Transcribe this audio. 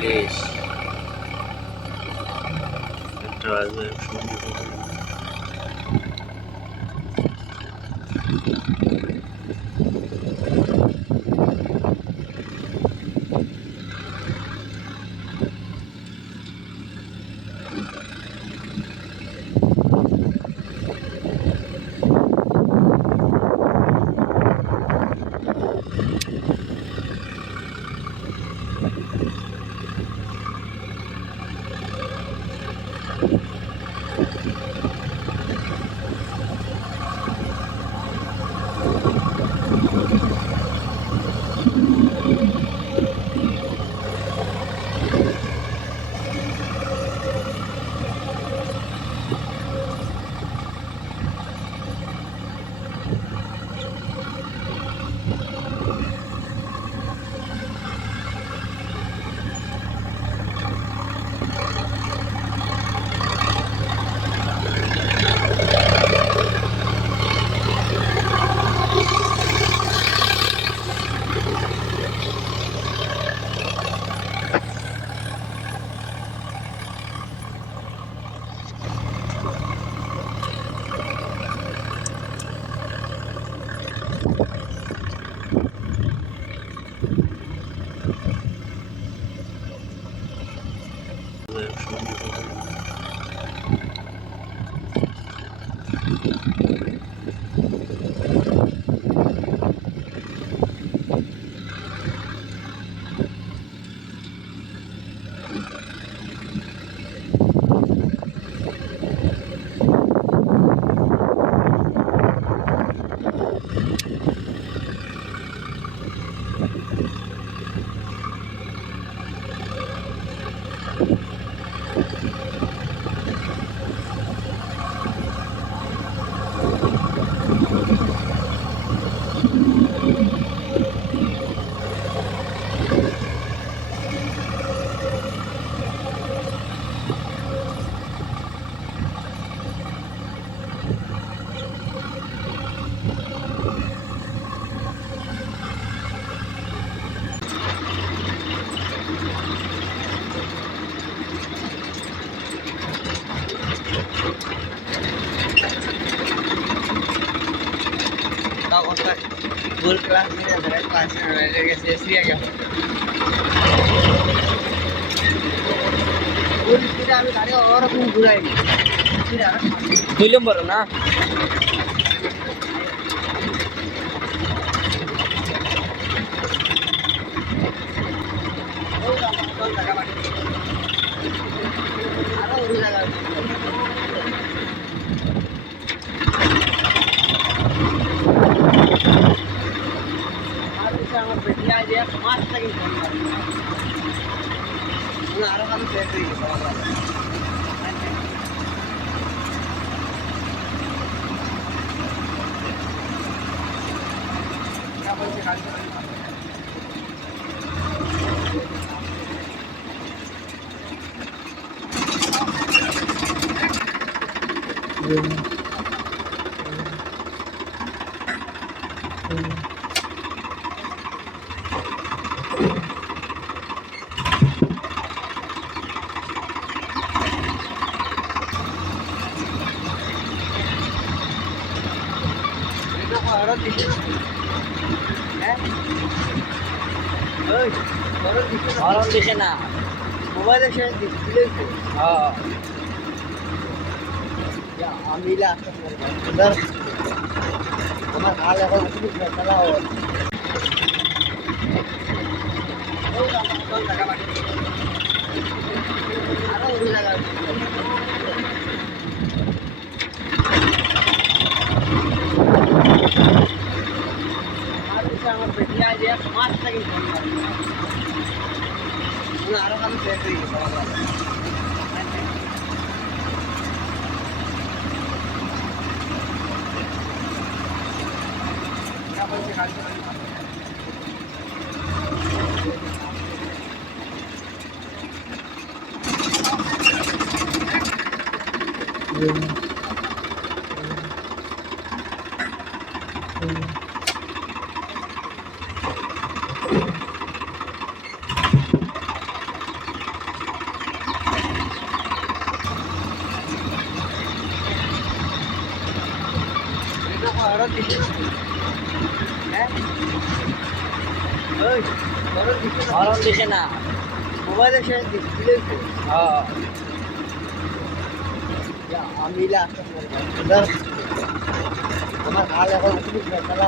40 একটা বাজে full class में अगर क्लास में रह गए ऐसे आ गया full पूरा अभी गाड़ी और अपनी पूरा है फिल्म भरो ना और दिखे ना मोबाइल से डिस्प्ले से हां या अमीला उधर हमारा हाल है कुछ चला हो আমার বেটিয়া যে মাছ থেকে আরো ভালো সেট হয়ে গেছে ওই, বড় দিছে না। হরণ দিছে না। মোবাইলে সে দিলেই তো। হ্যাঁ। আমি আসতে আমার হাল এখন উঠে খেলা